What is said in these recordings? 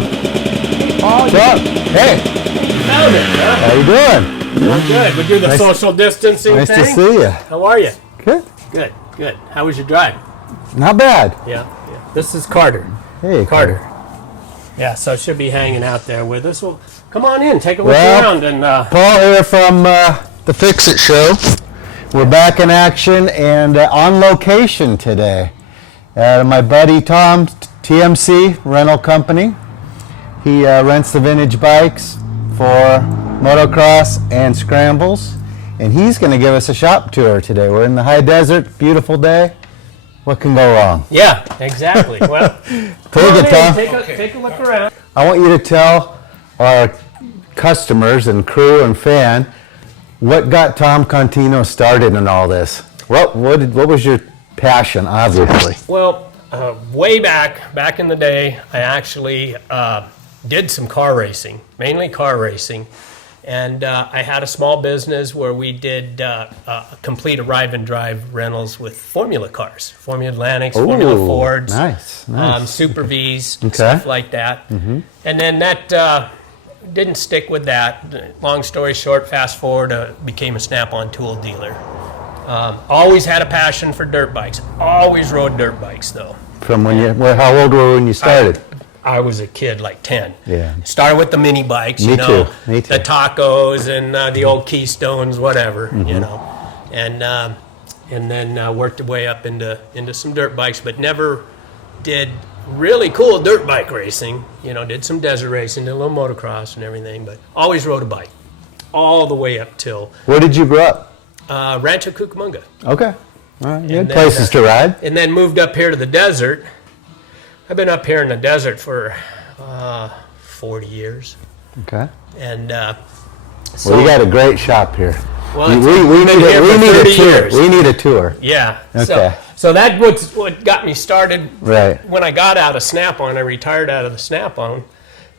Tom. What's up? Hey. Found it, huh? How you doing? I'm good. We do the social distancing Nice thing. to see you. How are you? Good. Good, good. How was your drive? Not bad. Yeah. This is Carter. Hey, Carter. Yeah, so she'll be hanging out there with us. Well, come on in, take a look around. And Paul here from the Fix It Show. We're back in action and on location today at my buddy Tom, TMC Rental Company. He rents the vintage bikes for motocross and scrambles, and he's going to give us a shop tour today. We're in the high desert, beautiful day. What can go wrong? yeah, exactly. Well, Take it, Tom. take a look around. I want you to tell our customers and crew and fan what got Tom Contino started in all this. What was your passion, obviously? Well, way back in the day, I actually did some car racing, mainly car racing. And I had a small business where we did complete arrive and drive rentals with Formula cars, Formula Atlantics, Formula Fords, nice. Super Vs, Okay. stuff like that. Mm-hmm. And then that didn't stick with that. Long story short, fast forward, became a SnapOn tool dealer. Always had a passion for dirt bikes. Always rode dirt bikes though. From how old were you when you started? I was a kid, like 10. Yeah. Started with the mini bikes, Me too. the Tacos and the old Keystones, whatever, you know, and then worked the way up into some dirt bikes, but never did really cool dirt bike racing. Did some desert racing, did a little motocross and everything, but always rode a bike all the way up till. Where did you grow up? Rancho Cucamonga. Okay. All right. You had then, places to ride. And then moved up here to the desert. I've been up here in the desert for 40 years. Okay. And so Well, you got a great shop here. Well, we need a tour. Yeah. Okay. So that was what got me started. Right. When I got out of SnapOn, I retired out of the SnapOn,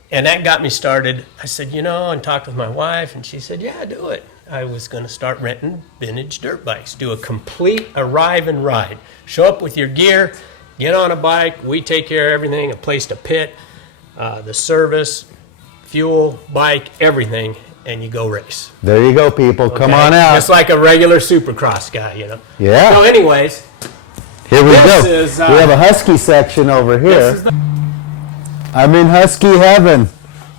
and that got me started. I said, and talked with my wife, and she said, yeah, do it. I was going to start renting vintage dirt bikes, do a complete arrive and ride. Show up with your gear, get on a bike, we take care of everything, a place to pit, the service, fuel, bike, everything, and you go race. There you go, people. Okay? Come on out. Just like a regular supercross guy, Yeah. So anyways, Here we go. is, we have a Husky section over here. I'm in Husky heaven.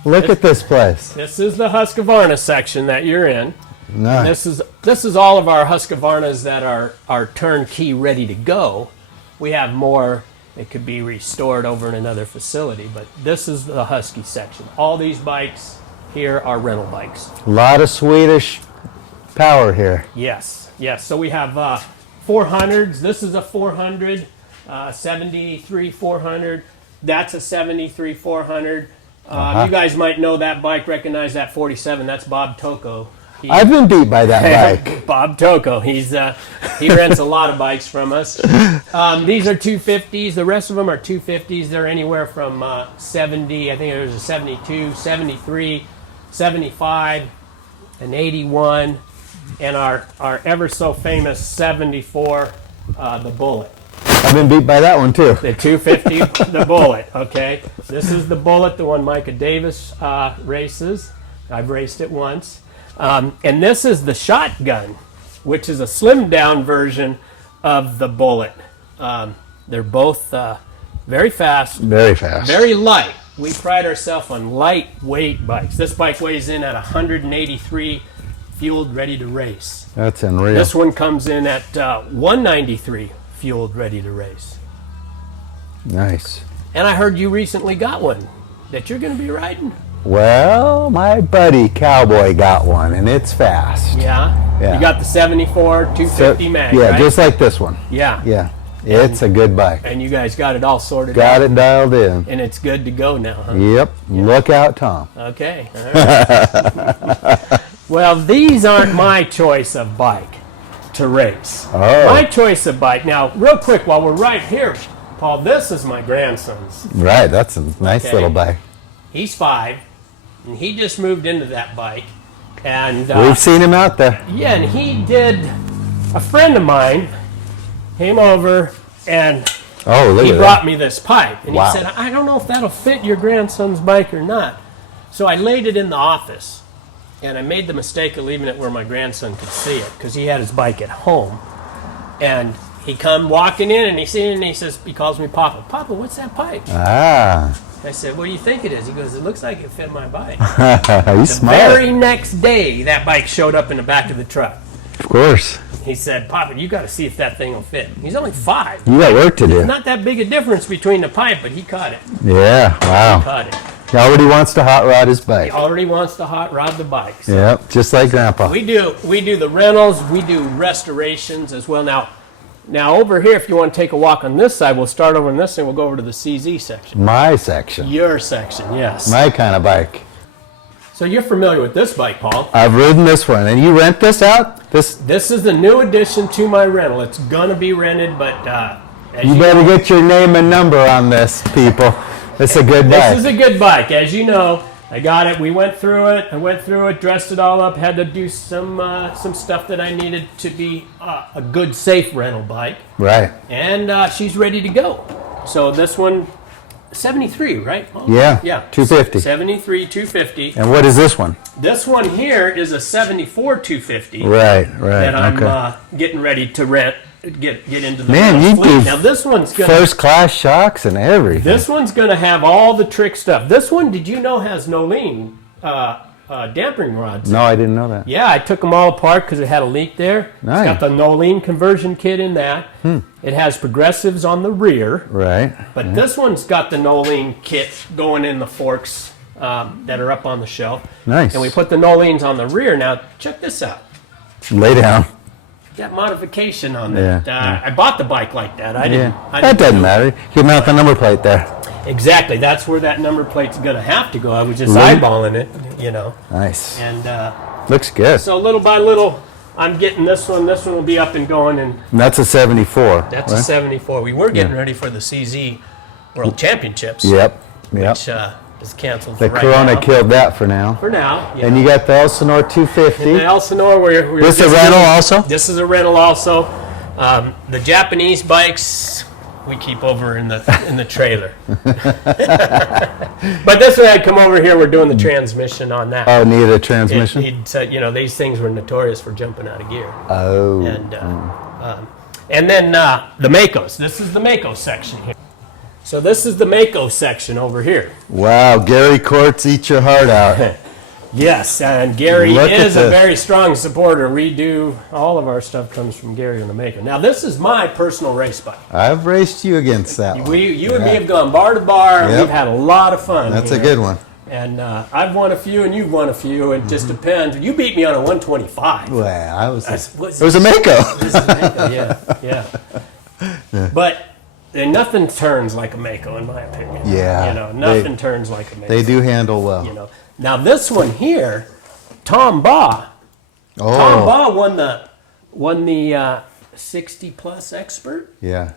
Look at this place. This is the Husqvarna section that you're in. Nice. This is all of our Husqvarnas that are turnkey ready to go. We have more that could be restored over in another facility, but this is the Husky section. All these bikes here are rental bikes. A lot of Swedish power here. Yes. So we have 400s. This is a 400, 73 400. That's a 73 400. You guys might know that bike, recognize that 47. That's Bob Tocco. I've been beat by that bike. Bob Tocco. He rents a lot of bikes from us. These are 250s. The rest of them are 250s. They're anywhere from 70. I think there's a 72, 73, 75, an 81, and our ever so famous 74, the Bullet. I've been beat by that one too. The 250, the Bullet. Okay, this is the Bullet, the one Micah Davis races. I've raced it once. And this is the Shotgun, which is a slimmed down version of the Bullet. They're both very fast. Very fast. Very light. We pride ourselves on lightweight bikes. This bike weighs in at 183, fueled, ready to race. That's unreal. This one comes in at 193, fueled, ready to race. Nice. And I heard you recently got one that you're going to be riding. Well, my buddy Cowboy got one, and it's fast. Yeah? You got the 74 250 mag, yeah, right? just like this one. Yeah. It's a good bike. And you guys got it all sorted out. Got it dialed in. And it's good to go now, huh? Yep. Look out, Tom. Okay. All right. Well, these aren't my choice of bike to race. Oh. My choice of bike. Now, real quick, while we're right here, Paul, this is my grandson's. Right, that's a nice little bike. He's 5, and he just moved into that bike. And we've seen him out there. Yeah, and he did. A friend of mine came over, and Oh, look he at brought that. me this pipe, and Wow. he said, I don't know if that'll fit your grandson's bike or not. So I laid it in the office, and I made the mistake of leaving it where my grandson could see it, because he had his bike at home. And he come walking in, and he seen it, and he calls me Papa. Papa, what's that pipe? Ah, I said, what do you think it is? He goes, it looks like it fit my bike. he's smart. Very next day, that bike showed up in the back of the truck. Of course. He said, Papa, you got to see if that thing will fit. He's only 5. You got work to do. Not that big a difference between the pipe, but he caught it. Yeah, wow. Caught it. He already wants to hot rod his bike. He already wants to hot rod the bike. So Yep, just like Grandpa. we do the rentals, we do restorations as well. Now over here, if you want to take a walk on this side, we'll start over on this and we'll go over to the CZ section. My section. Your section, yes. My kind of bike. So you're familiar with this bike, Paul. I've ridden this one. And you rent this out? This is the new addition to my rental. It's going to be rented, but as You better get your name and number on this, people. It's a good bike. This is a good bike. As you know, I got it. We went through it. I went through it, dressed it all up, had to do some stuff that I needed to be a good, safe rental bike. Right. And she's ready to go. So this one, 73, right? Paul? Yeah, Yeah. 250. 73, 250. And what is this one? This one here is a 74 250 Right, that I'm okay. getting ready to rent, get into the Man, rental you fleet. do Now this one's gonna First class shocks and everything. This one's going to have all the trick stuff. This one, did you know, has no lean damping rods? No, I didn't know that. Yeah, I took them all apart because it had a leak there. Nice. It's got the no lean conversion kit in that. It has progressives on the rear, Right. but this one's got the no lean kit going in the forks that are up on the shelf. Nice. And we put the no leans on the rear. Now, check this out. Lay down. That modification on that. Yeah. I bought the bike like that. I didn't. Yeah. That doesn't matter. You mount the number plate there. Exactly. That's where that number plate's going to have to go. I was just Really? eyeballing it, you know. Nice. And Looks good. so little by little, I'm getting this one. This one will be up and going, and And that's a 74. that's right? a 74. We were getting ready for the CZ World Championships, Yep. Yep. which is canceled The for right Corona now. killed that for now. For now, yeah. And you got the Elsinore The 250. Elsinore, we're This a just rental doing- also? This is a rental also. The Japanese bikes we keep over in the trailer. But this one had come over here. We're doing the transmission on that. Oh, need a transmission? He'd said, you know, these things were notorious for jumping out of gear. Oh. And then the Makos. This is the Makos section here. So this is the Makos section over here. Wow, Gary Courts, eat your heart out. Yes, and Gary Look at is a this. very strong supporter. We do, all of our stuff comes from Gary and the Mako. Now this is my personal race bike. I've raced you against that one. You and me have gone bar to bar. And Yep. we've had a lot of fun. That's a here. good one. And I've won a few, and you've won a few. It just depends. You beat me on a 125. Well, I was. What's It was a Mako. This is a Mako, yeah. But nothing turns like a Mako, in my opinion. Yeah, You know, nothing turns like a Mako. They do handle well. You know. Now this one here, Tom Baugh. Tom Oh, Baugh won the 60 plus expert yeah,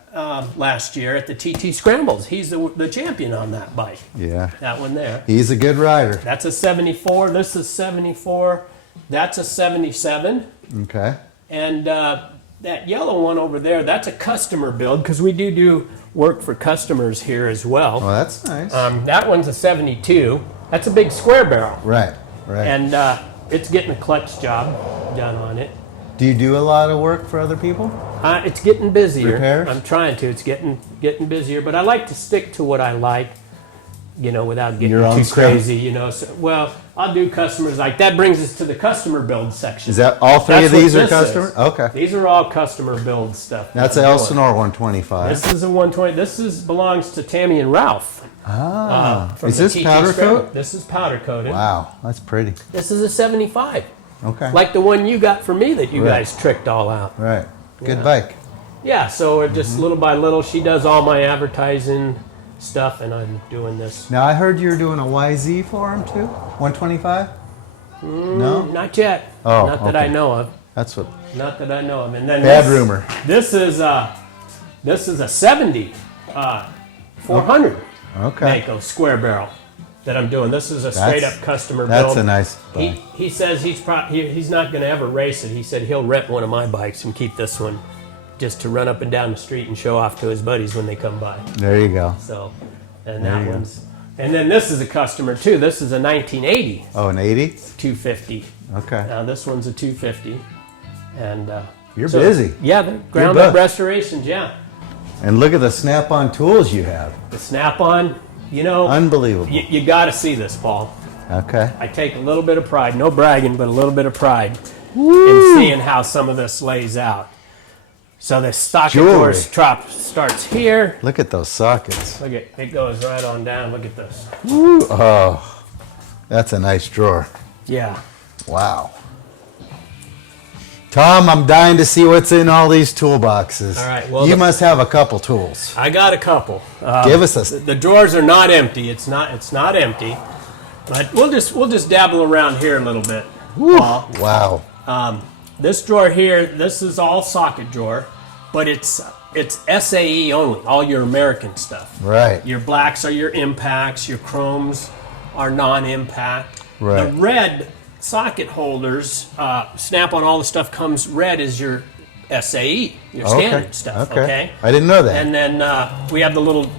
last year at the TT Scrambles. He's the champion on that bike. yeah. That one there. He's a good rider. That's a 74. This is 74. That's a 77. Okay. And that yellow one over there, that's a customer build because we do work for customers here as well. Well, that's nice. That one's a 72. That's a big square barrel. Right, right. And it's getting a clutch job done on it. Do you do a lot of work for other people? It's getting busier. Repairs? I'm trying to. It's getting busier, but I like to stick to what I like, you know, without getting Your own too stuff? crazy, you know. So, well, I'll do customers like that. Brings us to the customer build section. Is that all three That's of what these are this customer? is. Okay. These are all customer build stuff. That's I'm an doing. Elsinore 125. This is a 120. This belongs to Tammy and Ralph. From Is the this TT powder Scramble. coat? This is powder coated. Wow, that's pretty. This is a 75, Okay. like the one you got for me that you Right. guys tricked all out. Right. Good Yeah. bike. Yeah, so it just little by little, she does all my advertising stuff, and I'm doing this. Now I heard you were doing a YZ for him too. 125. No, Not yet. Oh, Not that I okay. know of. that's what. Not that I know of. And then Bad rumor. This is a 70 400 Okay. Mako square barrel that I'm doing. This is a straight up customer build. That's a nice bike. He says he's not going to ever race it. He said he'll rent one of my bikes and keep this one just to run up and down the street and show off to his buddies when they come by. There you go. So, and that one's, and then this is a customer too. This is a 1980 Oh, an 80? 250. Okay. Now this one's a 250, and You're busy. Yeah, the ground You're up restorations. Yeah, And look at the Snap-on tools you have. the Snap-on. You know, Unbelievable. you got to see this, Paul. Okay. I take a little bit of pride, no bragging, but a little bit of pride in seeing how some of this lays out. So the socket Jewelry. drawer starts here. Look at those sockets. Look at it goes right on down. Look at this. Woo. Oh, that's a nice drawer. Yeah. Wow. Tom, I'm dying to see what's in all these toolboxes. All right, well, you must have a couple tools. I got a couple. Give us a. The drawers are not empty. It's not empty. But we'll just dabble around here a little bit. Paul. Wow. This drawer here, this is all socket drawer, but it's SAE only, all your American stuff. Right. Your blacks are your impacts, your chromes are non-impact. Right. The red socket holders, Snap-on, all the stuff comes red is your SAE, your standard stuff, okay? I didn't know that. And then we have the little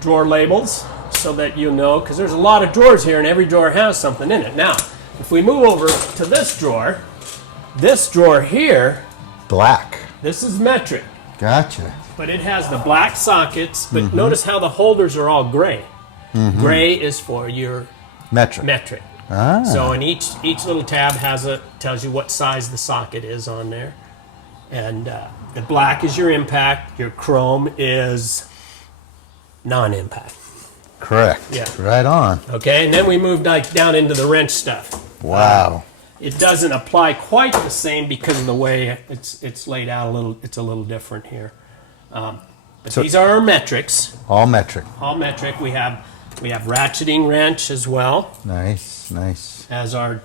drawer labels so that you know, because there's a lot of drawers here and every drawer has something in it. Now, if we move over to this drawer here, Black. this is metric, Gotcha. but it has the black sockets, but notice how the holders are all gray. Gray is for your Metric. metric. Ah. So in each little tab tells you what size the socket is on there. And the black is your impact, your chrome is non-impact. Correct. Yeah. Right on. Okay, and then we move down into the wrench stuff. Wow. It doesn't apply quite the same because of the way it's laid out a little. It's a little different here. But these are our metrics. All metric. All metric. We have ratcheting wrench as well Nice. Nice. as our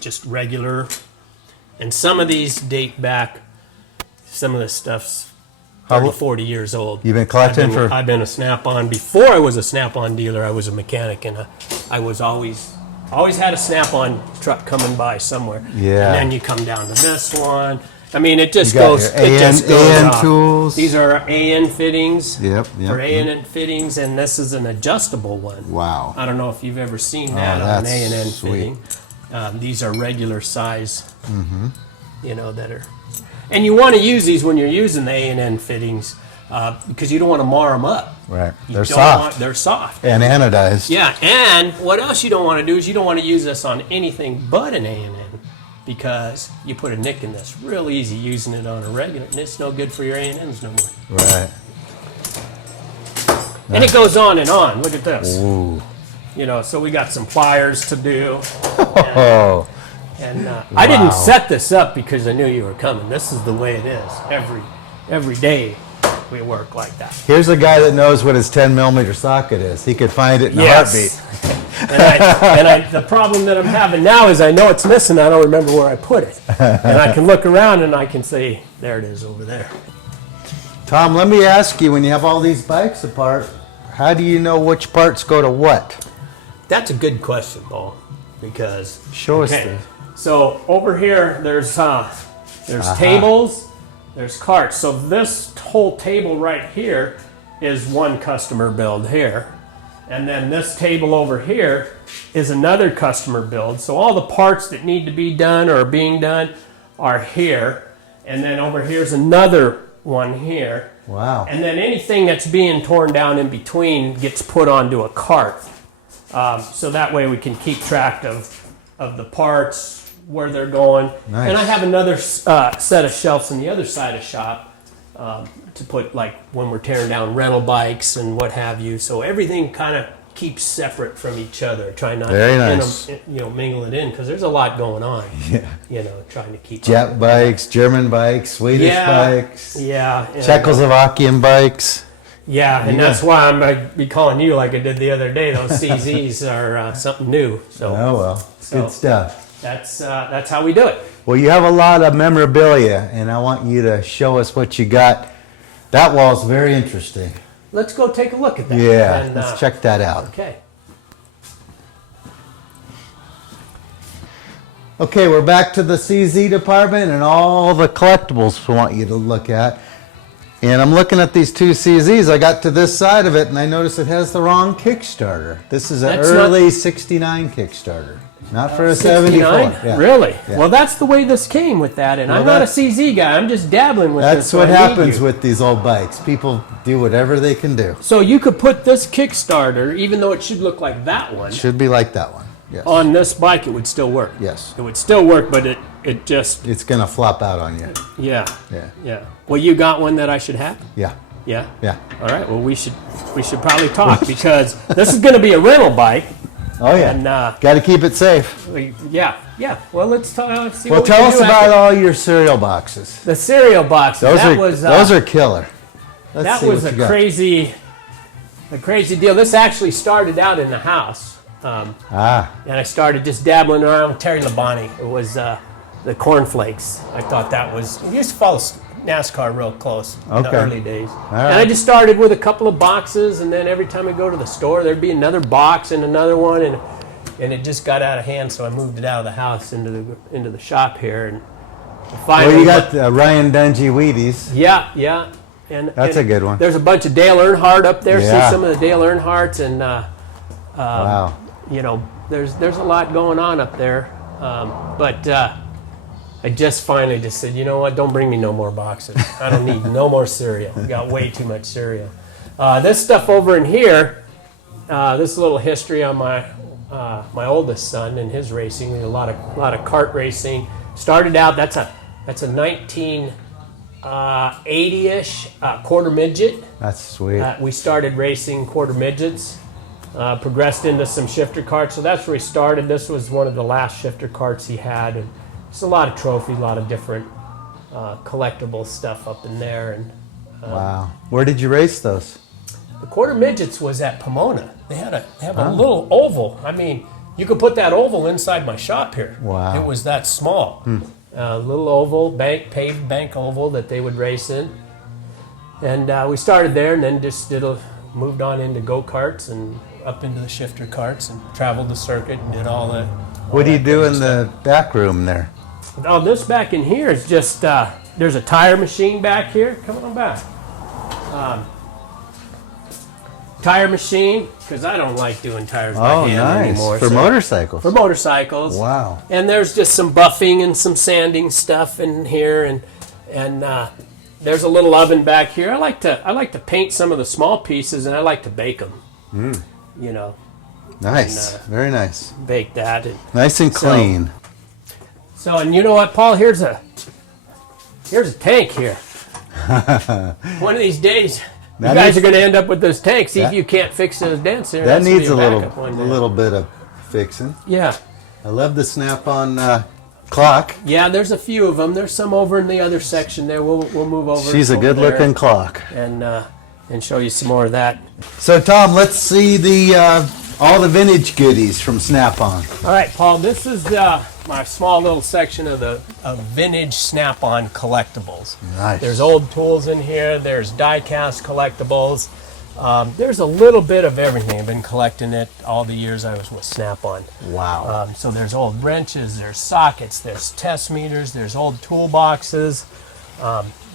just regular. And some of these date back. Some of this stuff's 30, 40 years old. You've been collecting I've been a Snap-on. Before I was a Snap-on dealer, I was a mechanic, and I was always had a Snap-on truck coming by somewhere. Yeah. And then you come down to this one. I mean, it just You got goes. your It just goes AN off. tools. These are AN fittings. Yep. For AN fittings, and this is an adjustable one. Wow. I don't know if you've ever seen that on an that's AN sweet. fitting. These are regular size. You know, that are. And you want to use these when you're using the A&N fittings because you don't want to mar them up. Right. You They're don't soft. they're soft. And anodized. Yeah, and what else you don't want to do is you don't want to use this on anything but an A&N because you put a nick in this. Real easy using it on a regular, and it's no good for your A&Ns no more. Right. And it goes on and on. Look at this. Ooh. You know, so we got some pliers to do. Oh. And I didn't set this up because I knew you were coming. This is the way it is. Every day we work like that. Here's a guy that knows what his 10mm socket is. He could find it in a heartbeat. And the problem that I'm having now is I know it's missing. I don't remember where I put it. And I can look around and I can say, there it is over there. Tom, let me ask you, when you have all these bikes apart, how do you know which parts go to what? That's a good question, Paul, because Show us this. So over here, there's tables, there's carts. So this whole table right here is one customer build here. And then this table over here is another customer build. So all the parts that need to be done or are being done are here. And then over here's another one here. Wow. And then anything that's being torn down in between gets put onto a cart. So that way we can keep track of the parts, where they're going. Nice. And I have another set of shelves on the other side of shop to put, like, when we're tearing down rental bikes and what have you. So everything kind of keeps separate from each other. Try not Very to nice. mingle it in because there's a lot going on. Yeah. You know, trying to keep Jet bikes, German bikes, Swedish bikes, Yeah. And, Czechoslovakian bikes. yeah, and that's why I might be calling you like I did the other day. Those CZs are something new. So Oh, well. Good stuff. that's how we do it. Well, you have a lot of memorabilia, and I want you to show us what you got. That wall's very interesting. Let's go take a look at that. Yeah, And, let's check that out. Okay. Okay, we're back to the CZ department and all the collectibles we want you to look at. And I'm looking at these two CZs. I got to this side of it, and I noticed it has the wrong Kickstarter. This is an early '69 Kickstarter, not for a '74. Yeah. Really? Yeah. Well, that's the way this came with that, and I'm not a CZ guy. I'm just dabbling with this. That's what happens with these old bikes. People do whatever they can do. So you could put this Kickstarter, even though it should look like that one, It should be like that one. Yes. on this bike, it would still work. Yes. It would still work, but it just, It's gonna flop out on you. yeah. Yeah. Yeah. Well, you got one that I should have? Yeah. Yeah? Yeah. All right. Well, we should probably talk because this is going to be a rental bike. Oh yeah. And got to keep it safe. yeah. Well, let's see Well, what we tell can us do about after. all your cereal boxes. The cereal boxes. Those are killer. Let's That see was what a you got. crazy deal. This actually started out in the house. And I started just dabbling around with Terry Labonte. It was the cornflakes. I thought that was. We used to follow NASCAR real close in the early days. All right. And I just started with a couple of boxes, and then every time I go to the store, there'd be another box and another one, and it just got out of hand. So I moved it out of the house into the shop here, and finally. Well, you got Ryan Dungey Wheaties. Yeah. And That's a good one. There's a bunch of Dale Earnhardt up there. Yeah. See some of the Dale Earnhardts, and Wow. you know, there's a lot going on up there. But I just finally just said, you know what? Don't bring me no more boxes. I don't need no more cereal. We got way too much cereal. This stuff over in here, this little history on my oldest son and his racing. We did a lot of kart racing. Started out. That's a 1980-ish quarter midget. That's sweet. We started racing quarter midgets. Progressed into some shifter carts, so that's where he started. This was one of the last shifter carts he had, and just a lot of trophies, a lot of different collectible stuff up in there. And Wow. Where did you race those? the quarter midgets was at Pomona. They have a little oval. I mean, you could put that oval inside my shop here. Wow. It was that small. Little oval, paved bank oval that they would race in. And we started there, and then just moved on into go-karts and up into the shifter carts and traveled the circuit and did all that. What do you do in the back room there? Oh, this back in here is just, there's a tire machine back here. Come on back. Tire machine, because I don't like doing tires by hand anymore. For motorcycles. For motorcycles. Wow. And there's just some buffing and some sanding stuff in here, and there's a little oven back here. I like to paint some of the small pieces, and I like to bake them. You know, Nice. And, Very nice. bake that. And Nice and clean. so, and you know what, Paul? Here's a tank here. One of these days, you guys are going to end up with this tank. See if you can't fix those dents there. That That's gonna needs be a backup one day. little bit of fixing. Yeah. I love the Snap-on clock. Yeah, there's a few of them. There's some over in the other section there. We'll move over. She's a over there good-looking clock. and show you some more of that. So, Tom, let's see all the vintage goodies from Snap-on. All right, Paul. This is my small little section of vintage SnapOn Collectibles. Nice. There's old tools in here. There's die-cast collectibles. There's a little bit of everything. I've been collecting it all the years I was with Snap-on. Wow. So there's old wrenches, there's sockets, there's test meters, there's old toolboxes.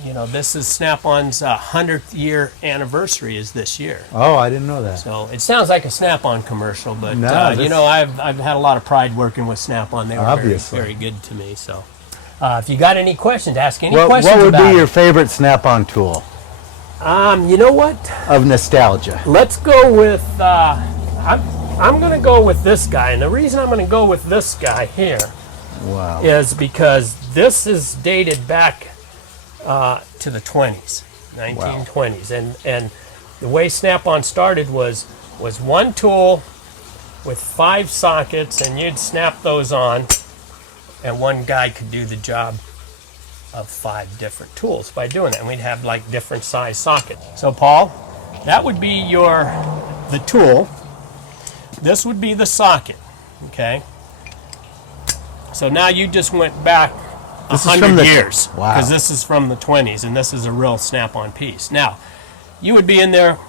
You know, this is Snap-on's 100th year anniversary is this year. Oh, I didn't know that. So it sounds like a Snap-on commercial, but No, you know, I've had a lot of pride working with Snap-on. They were Obviously. very good to me. So if you got any questions, ask any What questions would about be your it. favorite Snap-on tool You know what? of nostalgia? Let's go with, I'm going to go with this guy. And the reason I'm going to go with this guy here Wow. is because this is dated back to the 20s, 1920s. And the way Snap-on started was one tool with 5 sockets, and you'd snap those on, and one guy could do the job of 5 different tools by doing it. And we'd have like different size sockets. So Paul, that would be the tool. This would be the socket, okay? So now you just went back 100 years, Wow. because this is from the 20s, and this is a real Snap-on piece. Now, you would be in there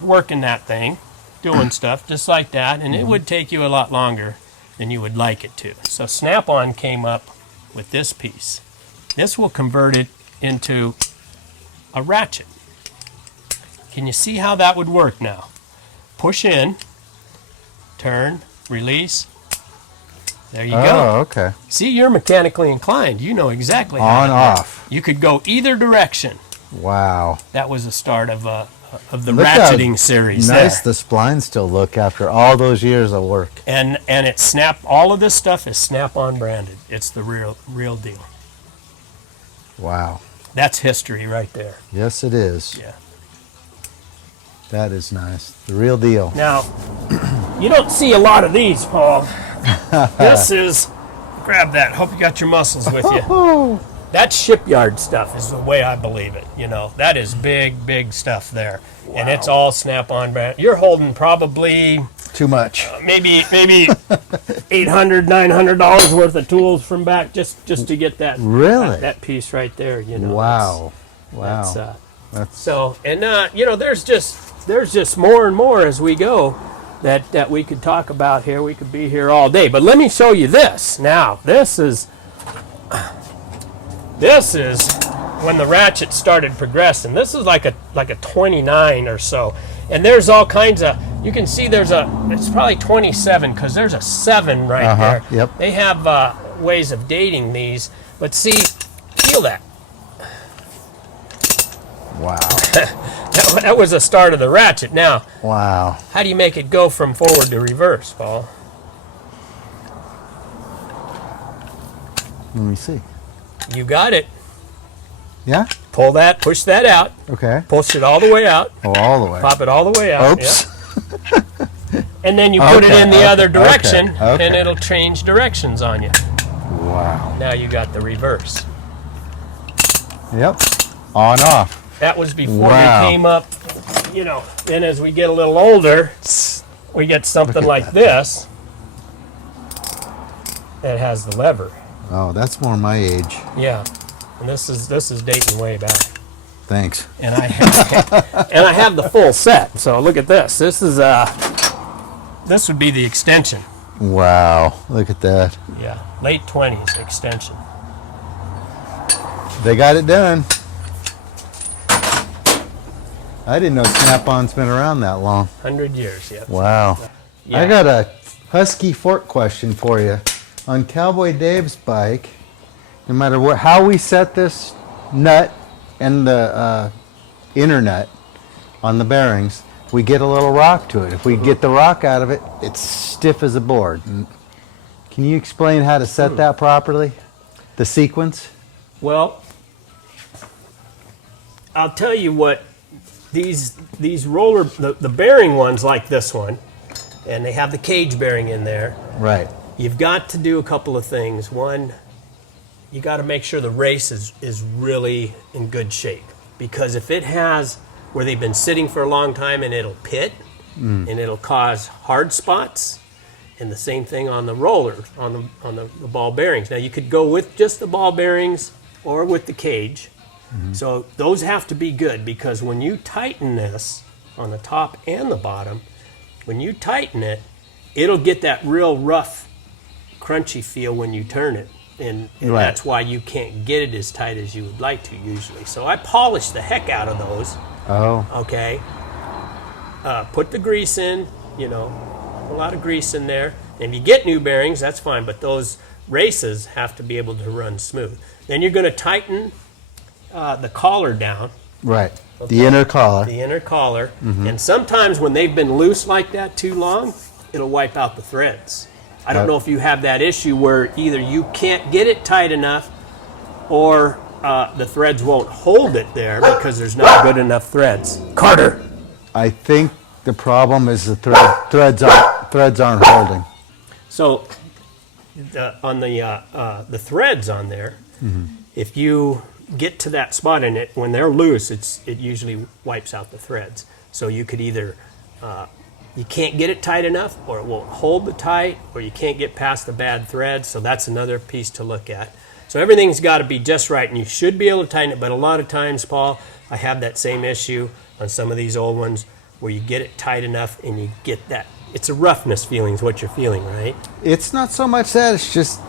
working that thing, doing stuff just like that, and it would take you a lot longer than you would like it to. So Snap-on came up with this piece. This will convert it into a ratchet. Can you see how that would work now? Push in, turn, release. There you go. Oh, okay. See, you're mechanically inclined. You know exactly how On, to work. off. You could go either direction. Wow. That was the start of the Look how ratcheting series. Nice there. the splines still look after all those years of work. And it's Snap. All of this stuff is Snap-on branded. It's the real deal. Wow. That's history right there. Yes, it is. Yeah. That is nice. The real deal. Now, you don't see a lot of these, Paul. This is, grab that. Hope you got your muscles with you. That shipyard stuff is the way I believe it. You know, that is big stuff there. Wow. And it's all Snap-on brand. You're holding probably Too much. maybe $800, $900 worth of tools from back just to get that Really? that piece right there. You know. Wow. That's so, and you know, there's just more and more as we go that we could talk about here. We could be here all day. But let me show you this. Now, this is when the ratchet started progressing. This is like a 29 or so. And there's all kinds of, you can see it's probably 27 because there's a 7 right there. Yep. They have ways of dating these. But see, feel that. Wow. That was the start of the ratchet. Now, Wow. how do you make it go from forward to reverse, Paul? Let me see. You got it. Yeah? Pull that, push that out, Okay. push it all the way out, Oh, all the way. pop it all the way out. Oops. Yeah. And then you put it in the other direction, okay. and it'll change directions on you. Wow. Now you got the reverse. Yep. On, off. That was before Wow. we came up, you know. Then as we get a little older, we get something like this that has the lever. Oh, that's more my age. Yeah, and this is dating way back. Thanks. And I have the full set. So look at this. This is this would be the extension. Wow. Look at that. Yeah, late 20s extension. They got it done. I didn't know Snap-on's been around that long. 100 years. Yeah. Wow. Yeah. I got a Husky Fork question for you. On Cowboy Dave's bike, no matter how we set this nut and the inner nut on the bearings, we get a little rock to it. If we get the rock out of it, it's stiff as a board. Can you explain how to set that properly? The sequence? Well, I'll tell you what. These roller, the bearing ones like this one, and they have the cage bearing in there. Right. You've got to do a couple of things. One, you got to make sure the race is really in good shape, because if it has where they've been sitting for a long time and it'll pit and it'll cause hard spots, and the same thing on the rollers, on the ball bearings. Now you could go with just the ball bearings or with the cage. So those have to be good, because when you tighten this on the top and the bottom, when you tighten it, it'll get that real rough, crunchy feel when you turn it. And Right. that's why you can't get it as tight as you would like to usually. So I polish the heck out of those, Oh. okay? Put the grease in, you know, a lot of grease in there. And if you get new bearings, that's fine, but those races have to be able to run smooth. Then you're going to tighten the collar down. Right. The inner collar. The inner collar. And sometimes when they've been loose like that too long, it'll wipe out the threads. I don't know if you have that issue where either you can't get it tight enough or the threads won't hold it there because there's not good enough threads. Carter! I think the problem is the threads aren't holding. So on the threads on there, if you get to that spot in it, when they're loose, it usually wipes out the threads. So you could either, you can't get it tight enough, or it won't hold the tight, or you can't get past the bad threads. So that's another piece to look at. So everything's got to be just right, and you should be able to tighten it. But a lot of times, Paul, I have that same issue on some of these old ones where you get it tight enough and you get that. It's a roughness feeling is what you're feeling, right? It's not so much that, it's just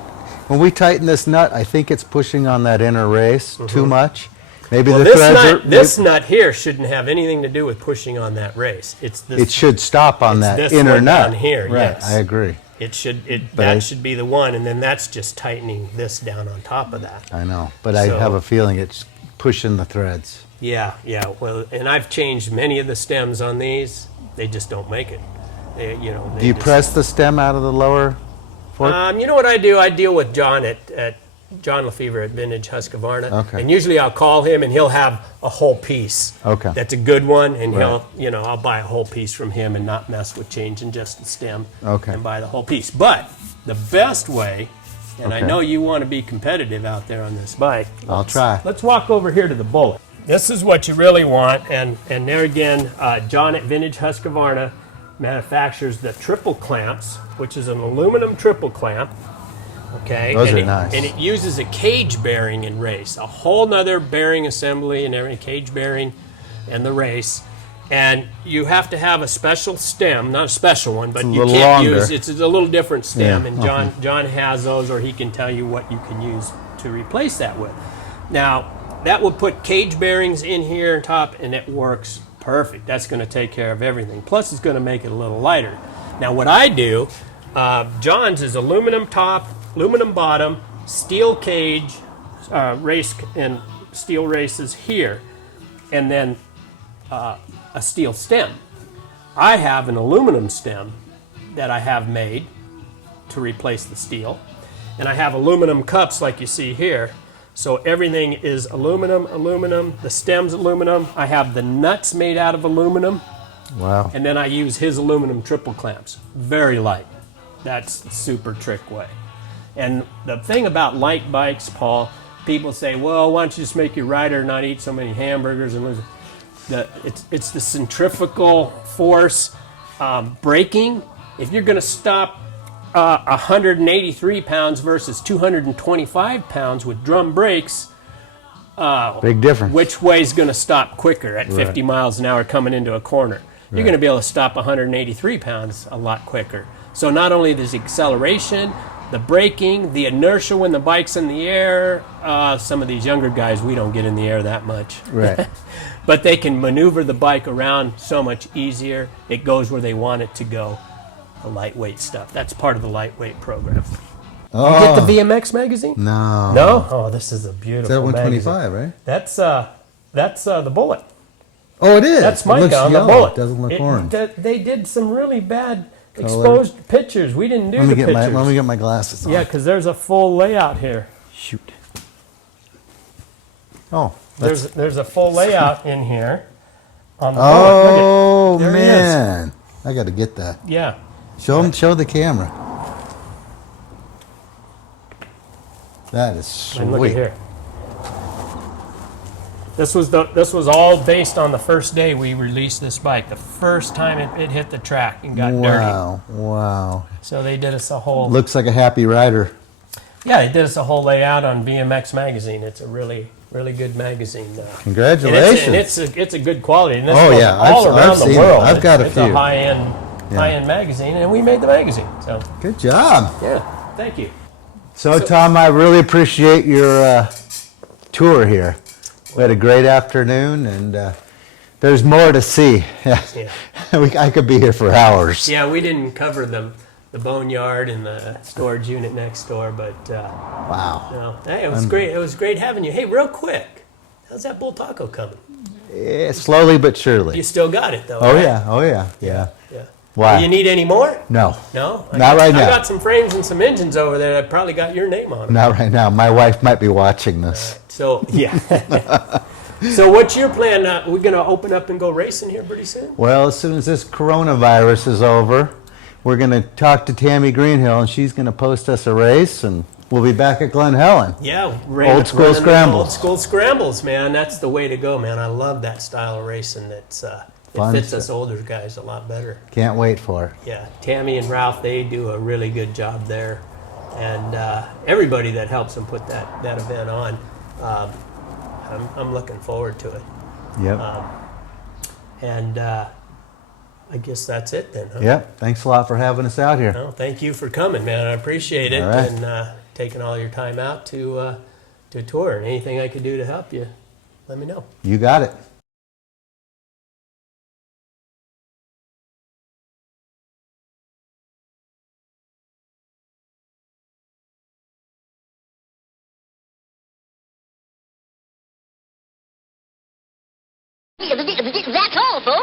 when we tighten this nut, I think it's pushing on that inner race too much. Maybe Well, the threads this nut here shouldn't have anything to do with pushing on that race. It's this. It should stop on that this inner one nut. down here. Right, Yes, I agree. It should. But That should be the one, and then that's just tightening this down on top of that. I know, but I have a feeling it's pushing the threads. Yeah, yeah. Well, and I've changed many of the stems on these. They just don't make it. They, Do you press the stem out of the lower fork? You know what I do? I deal with John at John Lefevre at Vintage Husqvarna. Okay. And usually I'll call him and he'll have a whole piece. Okay. That's a good one, and Right. I'll buy a whole piece from him and not mess with changing just the stem. Okay. And buy the whole piece. But the best way, and I Okay. know you want to be competitive out there on this bike. I'll try. Let's walk over here to the bullet. This is what you really want, and there again, John at Vintage Husqvarna manufactures the triple clamps, which is an aluminum triple clamp. Okay, Those and are nice. And it uses a cage bearing in race, a whole nother bearing assembly and every cage bearing and the race. And you have to have a special stem, not a special one, but you little can't longer. use, it's a little different stem, Yeah, and John has those, or he can tell you what you can use to replace that with. Now, that will put cage bearings in here on top, and it works perfect. That's going to take care of everything. Plus, it's going to make it a little lighter. Now, what I do, John's is aluminum top, aluminum bottom, steel cage, race and steel races here, and then a steel stem. I have an aluminum stem that I have made to replace the steel, and I have aluminum cups like you see here. So everything is aluminum, aluminum, the stem's aluminum. I have the nuts made out of aluminum, Wow. and then I use his aluminum triple clamps. Very light. That's a super trick way. And the thing about light bikes, Paul, people say, well, why don't you just make your rider not eat so many hamburgers and lose it's the centrifugal force braking. If you're going to stop 183 pounds versus 225 pounds with drum brakes, Big difference. which way is going to stop quicker at 50 miles an hour coming into a corner? You're going to be able to stop 183 pounds a lot quicker. So not only there's acceleration, the braking, the inertia when the bike's in the air. Some of these younger guys, we don't get in the air that much. Right. But they can maneuver the bike around so much easier. It goes where they want it to go. The lightweight stuff. That's part of the lightweight program. Oh, You get the BMX magazine? no. No? Oh, this is a Is beautiful that magazine. 125, right? That's the Bullet. Oh, it is. That's It looks Micah on the yellow. Bullet. It doesn't look orange. They did some really bad exposed pictures. We didn't do Let me the get pictures. let me get my glasses on. Yeah, because there's a full layout here. Shoot. Oh. There's a full layout in here on the Oh, Bullet. Look at, there he is. man. I got to get that. Yeah. Show the camera. That is And look at sweet. here. This was all based on the first day we released this bike. The first time it hit the track and got dirty. Wow. Wow. So they did us a whole Looks like a happy rider. they did us a whole layout on BMX Magazine. It's a really good magazine. Congratulations. And it's a good quality. And this Oh, goes yeah. all I've around seen the it. world. I've got a it's few. a high-end magazine, and we made the magazine. So Good job. yeah, thank you. So, Tom, I really appreciate your tour here. We had a great afternoon, and there's more to see. I could be here for hours. Yeah, we didn't cover the boneyard and the storage unit next door, but Wow. no. Hey, it was great. It was great having you. Hey, real quick, how's that bull taco coming? Yeah, slowly but surely. You still got it though. Oh, right? yeah. Oh, yeah. Yeah. Yeah. Why? Do you need any more? No. No? Not right now. I got some frames and some engines over there that probably got your name on them. Not right now. My wife might be watching this. So, yeah. So what's your plan? We're going to open up and go racing here pretty soon? Well, as soon as this coronavirus is over, we're going to talk to Tammy Greenhill, and she's going to post us a race, and we'll be back at Glen Helen. Yeah. Old school scrambles. Old school scrambles, man. That's the way to go, man. I love that style of racing. It Fun fits stuff. us older guys a lot better. Can't wait for it. Yeah, Tammy and Ralph, they do a really good job there. And everybody that helps them put that event on, I'm looking forward to it. Yep. And I guess that's it then, huh? Yep. Thanks a lot for having us out here. Well, thank you for coming, man. I appreciate it. All right. And taking all your time out to tour. And anything I could do to help you, let me know. You got it. That's all, folks.